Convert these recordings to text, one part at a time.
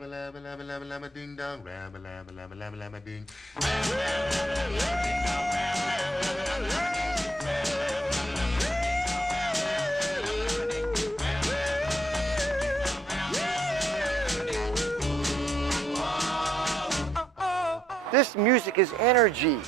Rama Lama Lama Lama Lama Ding Dong, Rama Lama Lama Lama Lama Ding. This music is energy.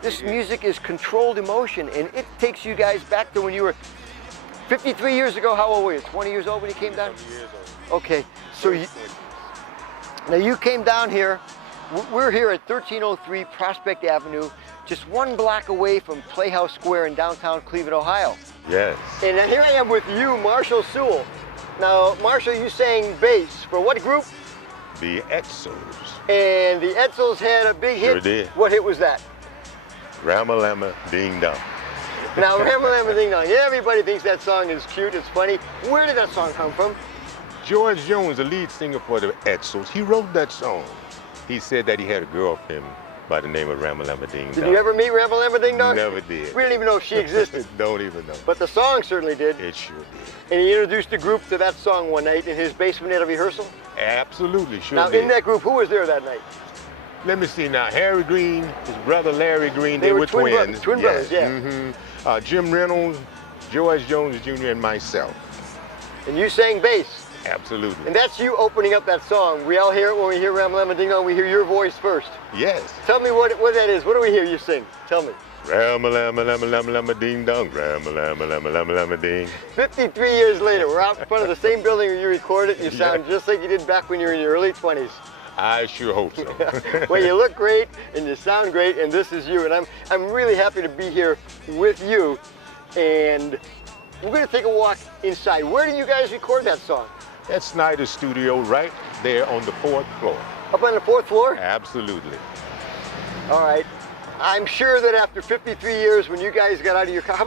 This music is controlled emotion, and it takes you guys back to when you were 53 years ago. How old were you? 20 years old when you came down? 20 years old. Okay, so now you came down here. We're here at 1303 Prospect Avenue, just 1 block away from Playhouse Square in downtown Cleveland, Ohio. Yes. And here I am with you, Marshall Sewell. Now, Marshall, you sang bass for what group? The Edsels. And the Edsels had a big hit. Sure did. What hit was that? Rama Lama Ding Dong. Now, Rama Lama Ding Dong. Everybody thinks that song is cute, it's funny. Where did that song come from? George Jones, the lead singer for the Edsels, he wrote that song. He said that he had a girlfriend by the name of Rama Lama Ding Dong. Did you ever meet Rama Lama Ding Dong? Never did. We didn't even know if she existed. Don't even know. But the song certainly did. It sure did. And he introduced the group to that song one night in his basement at a rehearsal. Absolutely, sure Now, did. in that group, who was there that night? Let me see now. Harry Green, his brother Larry Green, they were twins. Twin brothers, yeah. Mm-hmm. Jim Reynolds, George Jones Jr., and myself. And you sang bass. Absolutely. And that's you opening up that song. We all hear it when we hear Rama Lama Ding Dong. We hear your voice first. Yes. Tell me what that is. What do we hear you sing? Tell me. Rama Lama Lama Lama Lama Ding Dong, Rama Lama Lama Lama Lama Ding. 53 years later, we're out in front of the same building where you recorded. You sound just like you did back when you were in your early 20s. I sure hope so. Well, you look great and you sound great, and this is you. And I'm really happy to be here with you. And we're going to take a walk inside. Where did you guys record that song? At Snyder's studio right there on the 4th floor. Up on the 4th floor? Absolutely. All right. I'm sure that after 53 years, when you guys got out of your car, how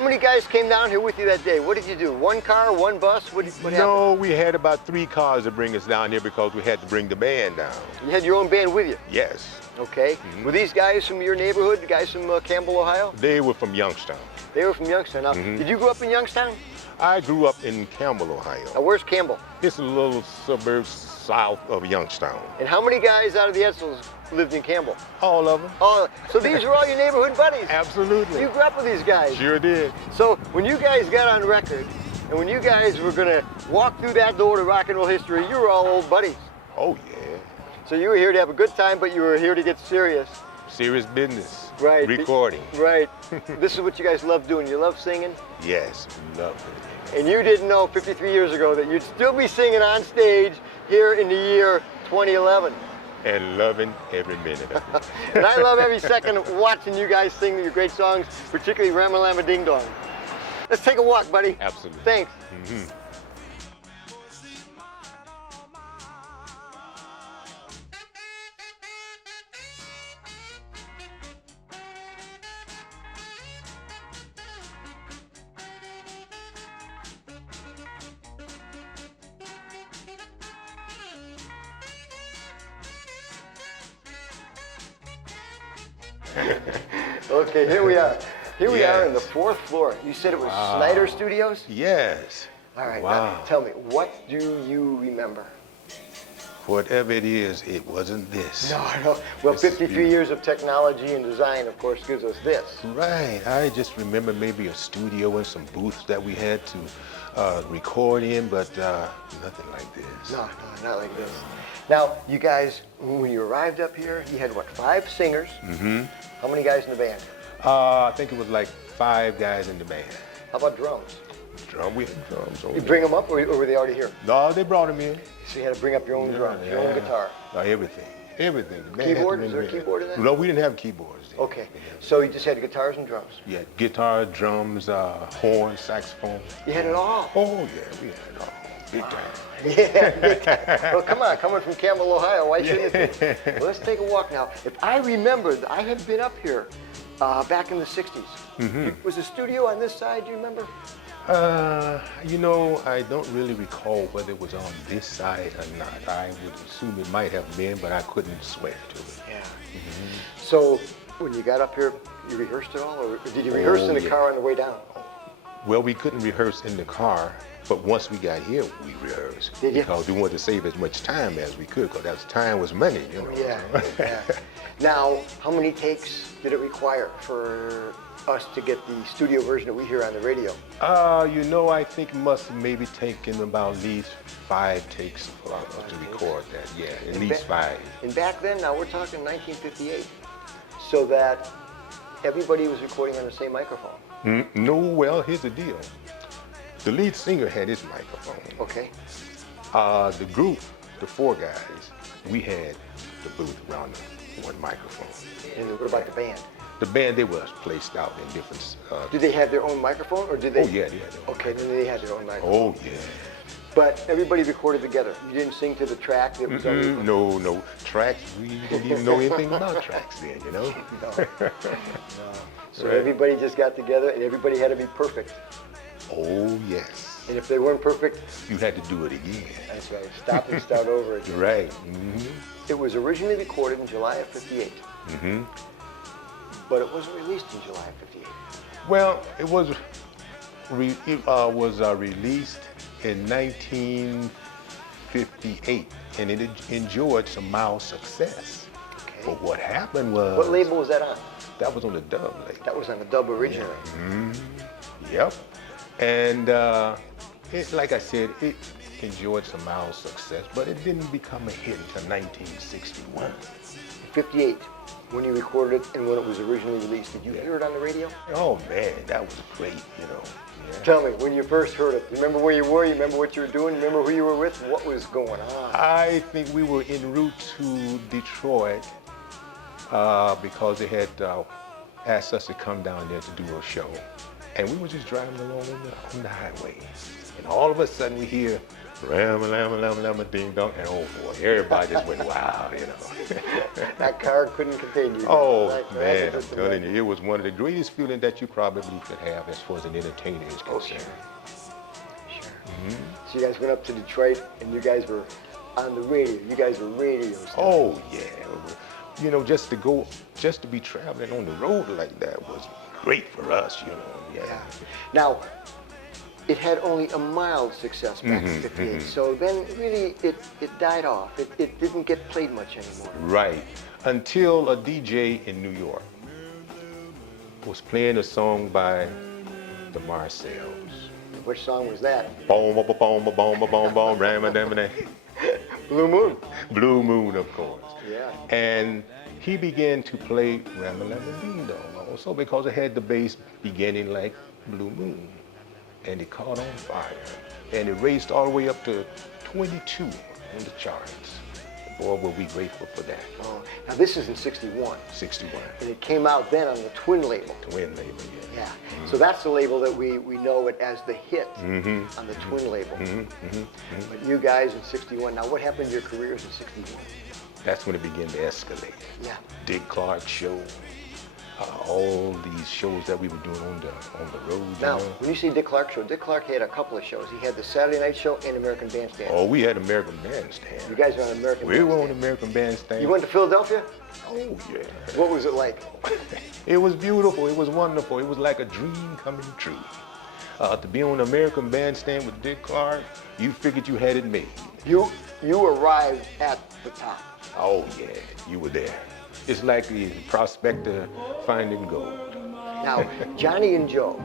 many guys came down here with you that day? What did you do? One car, one bus? What happened? No, we had about 3 cars to bring us down here because we had to bring the band down. You had your own band with you? Yes. Okay. Were these guys from your neighborhood, the guys from Campbell, Ohio? They were from Youngstown. They were from Youngstown. Now, did you grow up in Youngstown? I grew up in Campbell, Ohio. Now, where's Campbell? It's a little suburb south of Youngstown. And how many guys out of the Edsels lived in Campbell? All of them. Oh, so these were all your neighborhood buddies? Absolutely. You grew up with these guys? Sure did. So when you guys got on record, and when you guys were going to walk through that door to rock and roll history, you were all old buddies. Oh, yeah. So you were here to have a good time, but you were here to get serious. Serious business. Right. Recording. Right. This is what you guys love doing. You love singing? Yes, love it. And you didn't know 53 years ago that you'd still be singing on stage here in the year 2011. And loving every minute of it. And I love every second of watching you guys sing your great songs, particularly Rama Lama Ding Dong. Let's take a walk, buddy. Absolutely. Thanks. Okay, here we are. Here we are in the 4th floor. You said it was Snyder Studios? Yes. All right, Wow. now tell me, what do you remember? Whatever it is, it wasn't this. No. Well, This is 53 years of technology and design, of course, gives us this. Right. I just remember maybe a studio and some booths that we had to record in, but nothing like this. No, not like this. Now, you guys, when you arrived up here, you had what, 5 singers? How many guys in the band? I think it was like 5 guys in the band. How about drums? We had drums. You bring them up, or were they already here? No, they brought them in. So you had to bring up your own drums, your own guitar. Everything. Everything. Keyboard? Is there a keyboard in that? No, we didn't have keyboards then. Okay, so you just had guitars and drums? Yeah, guitar, drums, horn, saxophone. You had it all? Oh, yeah, we had it all. Big time. Yeah, big time. Well, come on, coming from Campbell, Ohio, why shouldn't it be? Well, let's take a walk now. If I remember, I had been up here back in the 60s. Was the studio on this side, do you remember? You know, I don't really recall whether it was on this side or not. I would assume it might have been, but I couldn't swear to it. Yeah. So when you got up here, you rehearsed it all, or did you rehearse in the car on the way down? Well, we couldn't rehearse in the car But once we got here, we rehearsed. Did you? Because we wanted to save as much time as we could, because time was money, you know. Yeah, yeah. Now, how many takes did it require for us to get the studio version that we hear on the radio? You know, I think it must have maybe taken about at least 5 takes for us to record that. Yeah, at least 5. And back then, now we're talking 1958, so that everybody was recording on the same microphone. No, well, here's the deal. The lead singer had his microphone. Okay. The group, the 4 guys, we had the booth around the one microphone. And what about the band? The band, they were placed out in different. Did they have their own microphone, or did they? Oh yeah, they had their own. Okay, then they had their own microphone. Oh yeah. But everybody recorded together. You didn't sing to the track that was on the... No, tracks. We didn't even know anything about tracks then, you know. No. So Right. everybody just got together, and everybody had to be perfect. Oh yes. And if they weren't perfect, You had to do it again. that's right. Stop and start over again. Right. It was originally recorded in July of '58. But it wasn't released in July of '58. Well, it was released in 1958, and it enjoyed some mild success. Okay. But what happened was What label was that on? that was on the dub label. That was on the dub originally. Yep. And it, like I said, it enjoyed some mild success, but it didn't become a hit until 1961. 58, when you recorded it and when it was originally released. Did you hear it on the radio? Oh man, that was great, you know. Yeah. Tell me, when you first heard it, you remember where you were? You remember what you were doing? You remember who you were with? What was going on? I think we were en route to Detroit because they had asked us to come down there to do a show. And we were just driving along on the highway. And all of a sudden we hear, Rama Lama Lama Lama Ding Dong, and oh boy, everybody just went wow, you know. That car couldn't contain you. Oh Right, man, I'm that's the telling way. you, it was one of the greatest feelings that you probably could have as far as an entertainer is Oh, concerned. Sure. So you guys went up to Detroit and you guys were on the radio. You guys were radio stars. Oh yeah, you know, just to be traveling on the road like that was great for us, you know. Yeah. Now, it had only a mild success back in '58, so then really it died off. It didn't get played much anymore. Right. Until a DJ in New York was playing a song by the Marcells. Which song was that? Boom, boom, boom, boom, boom, boom, boom, Rama, Lama, Blue Moon. Blue Moon, of course. Yeah. And he began to play Rama Lama Ding Dong also because it had the bass beginning like Blue Moon. And it caught on fire. And it raced all the way up to 22 on the charts. Boy, were we grateful for that. Oh, now this is in '61. 61. And it came out then on the Twin label. Twin label, yeah. Yeah. So that's the label that we know it as the hit on the Twin label. But you guys in '61, now what happened to your careers in '61? That's when it began to escalate. Yeah. Dick Clark show, all these shows that we were doing on the road. Now, you know. when you see Dick Clark show, Dick Clark had a couple of shows. He had the Saturday night show and American Bandstand. Oh, we had American Bandstand. You guys were on American We were on Bandstand. American Bandstand. You went to Philadelphia? Oh yeah. What was it like? It was beautiful. It was wonderful. It was like a dream coming true. To be on American Bandstand with Dick Clark, you figured you had it made. You arrived at the top. Oh yeah, you were there. It's like the prospector finding gold. Now, Johnny and Joe,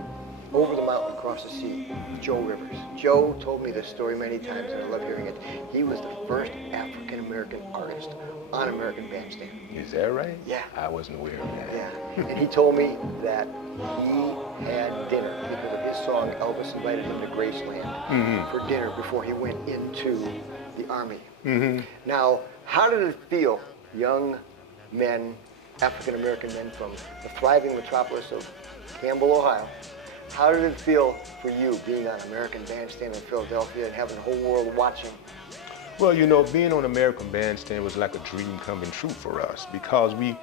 over the mountain, across the sea, Joe Rivers. Joe told me this story many times, and I love hearing it. He was the first African-American artist on American Bandstand. Is that right? Yeah. I wasn't aware of that. Yeah, and he told me that he had dinner because of his song. Elvis invited him to Graceland for dinner before he went into the Army. Now, how did it feel, young men, African-American men from the thriving metropolis of Campbell, Ohio, how did it feel for you being on American Bandstand in Philadelphia and having the whole world watching? Well, you know, being on American Bandstand was like a dream coming true for us because we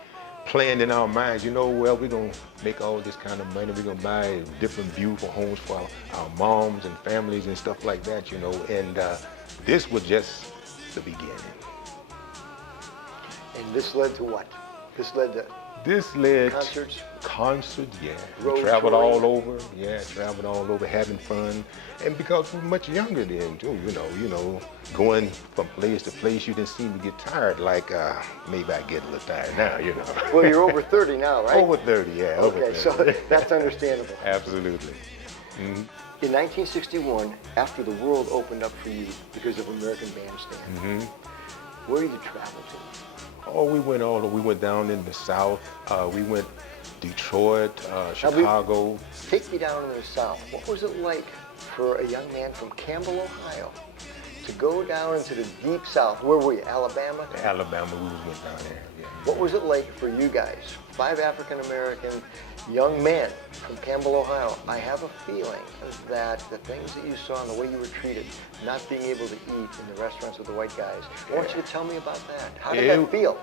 planned in our minds, you know, well, we're going to make all this kind of money. We're going to buy different beautiful homes for our moms and families and stuff like that, you know, and this was just the beginning. And this led to what? This led to This led Concerts? Concerts, yeah. Road We traveled touring? all over, yeah, traveled all over, having fun. And because we were much younger then, too, going from place to place, you didn't seem to get tired like maybe I get a little tired now, Well, you're over 30 now, right? Over 30, yeah, over Okay, 30. so that's understandable. Absolutely. In 1961, after the world opened up for you because of American Bandstand, where did you travel to? Oh, we went down in the South. We went Detroit, Chicago. Take me down in the South. What was it like for a young man from Campbell, Ohio, to go down into the deep South? Where were you, Alabama? Alabama, we went down there, yeah. What was it like for you guys, 5 African-American young men from Campbell, Ohio? I have a feeling that the things that you saw and the way you were treated, not being able to eat in the restaurants with the white guys, I want you to tell me about that. How did that feel?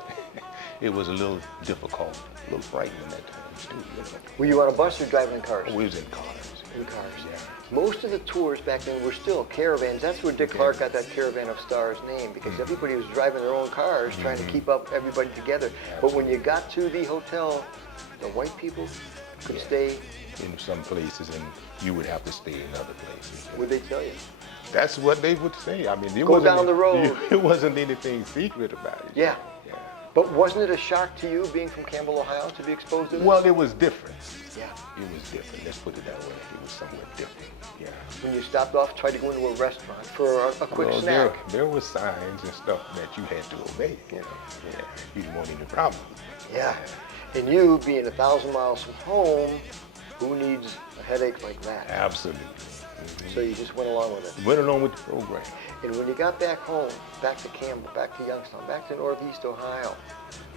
It was a little difficult, a little frightening at times, too. Were you on a bus or driving in cars? We was in cars. In cars. Yeah. Most of the tours back then were still caravans. That's where Dick Clark got that Caravan of Stars name, because everybody was driving their own cars trying to keep up everybody together. But when you got to the hotel, the white people could stay. In some places, and you would have to stay in other places. What'd they tell you? That's what they would say. I mean, Go down the road. It wasn't anything secret about it. Yeah. Yeah. But wasn't it a shock to you, being from Campbell, Ohio, to be exposed to this? Well, it was different. Yeah. It was different. Let's put it that way. It was somewhat different. Yeah. When you stopped off, tried to go into a restaurant for a quick Well, snack. there were signs and stuff that you had to obey. Yeah. You didn't want any problem. Yeah. And you, being 1,000 miles from home, who needs a headache like that? Absolutely. So you just went along with it. Went along with the program. And when you got back home, back to Campbell, back to Youngstown, back to Northeast Ohio,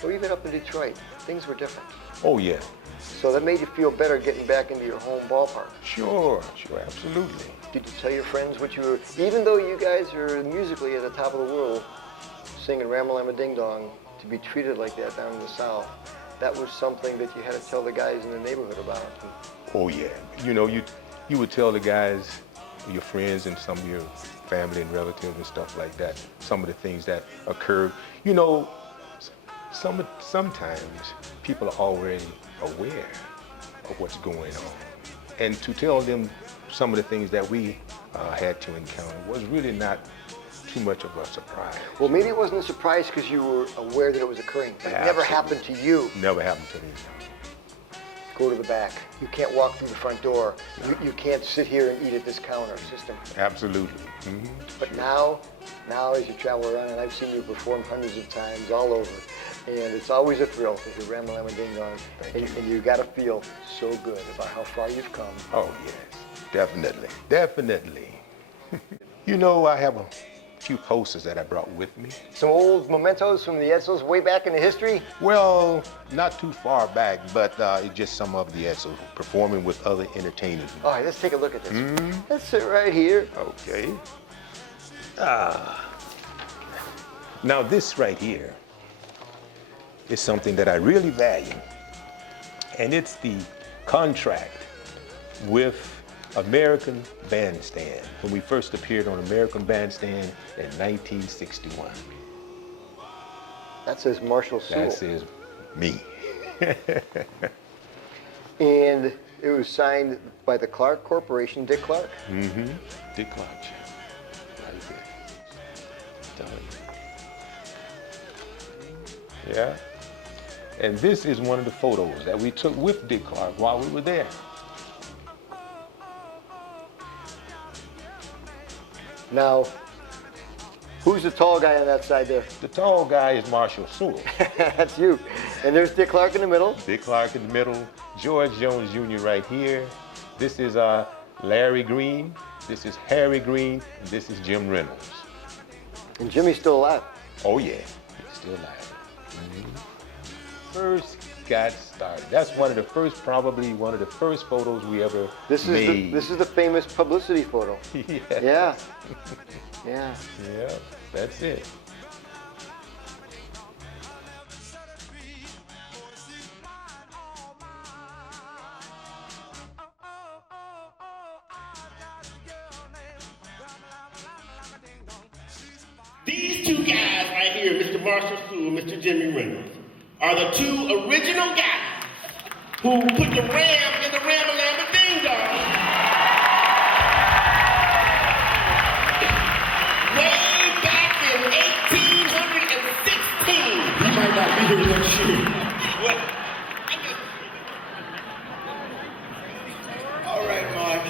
or even up in Detroit, things were different. Oh, yeah. So that made you feel better getting back into your home ballpark. Sure, absolutely. Did you tell your friends what you were, even though you guys are musically at the top of the world, singing Rama Lama Ding Dong, to be treated like that down in the South, that was something that you had to tell the guys in the neighborhood about? Oh, yeah. You would tell the guys, your friends and some of your family and relatives and stuff like that, some of the things that occurred. Sometimes people are already aware of what's going on. And to tell them some of the things that we had to encounter was really not too much of a surprise. Well, maybe it wasn't a surprise because you were aware that it was occurring. But it never happened to you. Never happened to me. Go to the back. You can't walk through the front door. You can't sit here and eat at this counter system. Absolutely. But now as you travel around, and I've seen you perform hundreds of times all over, and it's always a thrill to hear Rama Lama Ding Dong, and you got to feel so good about how far you've come. Oh, yes. Definitely. I have a few posters that I brought with me. Some old mementos from the Edsels way back in the history? Well, not too far back, but it's just some of the Edsels performing with other entertainers. All right, let's take a look at this. Let's sit right here. Okay. Now this right here is something that I really value, and it's the contract with American Bandstand, when we first appeared on American Bandstand in 1961. That says Marshall Sewell. That says me. And it was signed by the Clark Corporation, Dick Clark? Dick Clark. Right there. Done. Yeah. And this is one of the photos that we took with Dick Clark while we were there. Now, who's the tall guy on that side there? The tall guy is Marshall Sewell. That's you. And there's Dick Clark in the middle. Dick Clark in the middle. George Jones Jr. right here. This is Larry Green. This is Harry Green. And this is Jim Reynolds. And Jimmy's still alive. Oh yeah, he's still alive. First got started. That's probably one of the first photos we ever made. This is the famous publicity photo. Yeah. Yeah. Yeah, that's it. These two guys right here, Mr. Marshall Sewell and Mr. Jimmy Reynolds, are the two original guys who put the ram in the Rama Lama Ding Dong. Way back in 1816. He might not be here next year. What? All right, Mark.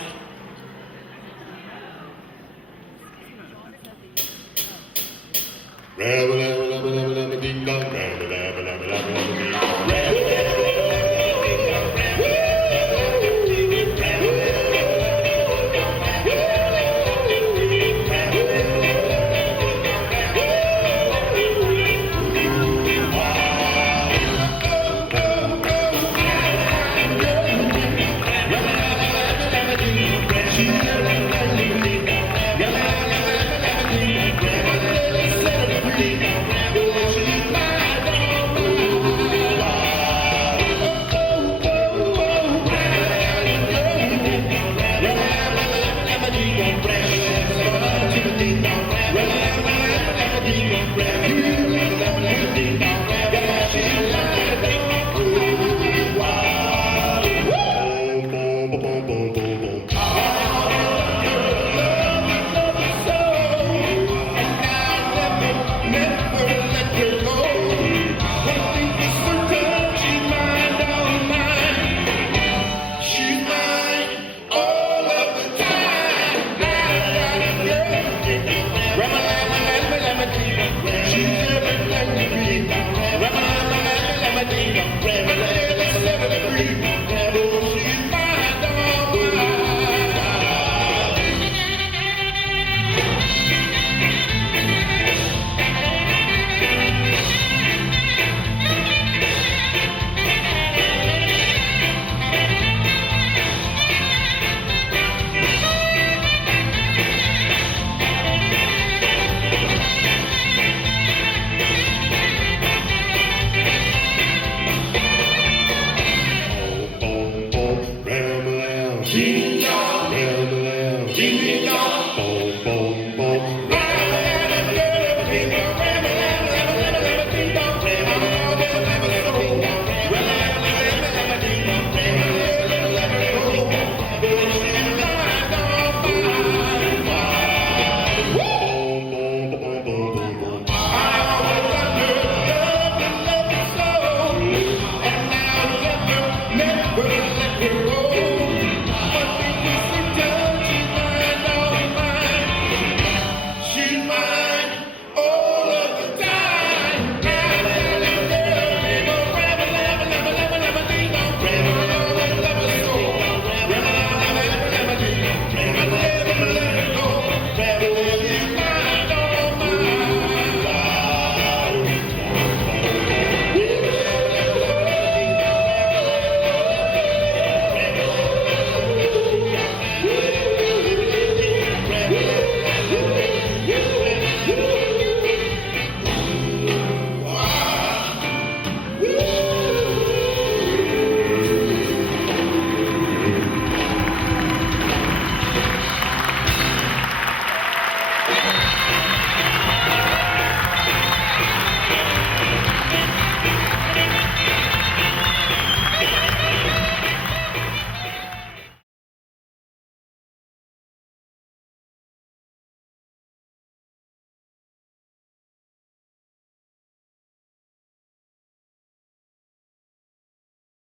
Rama Lama Lama Lama Lama Ding Dong. Rama Lama Lama Lama Lama Ding Dong.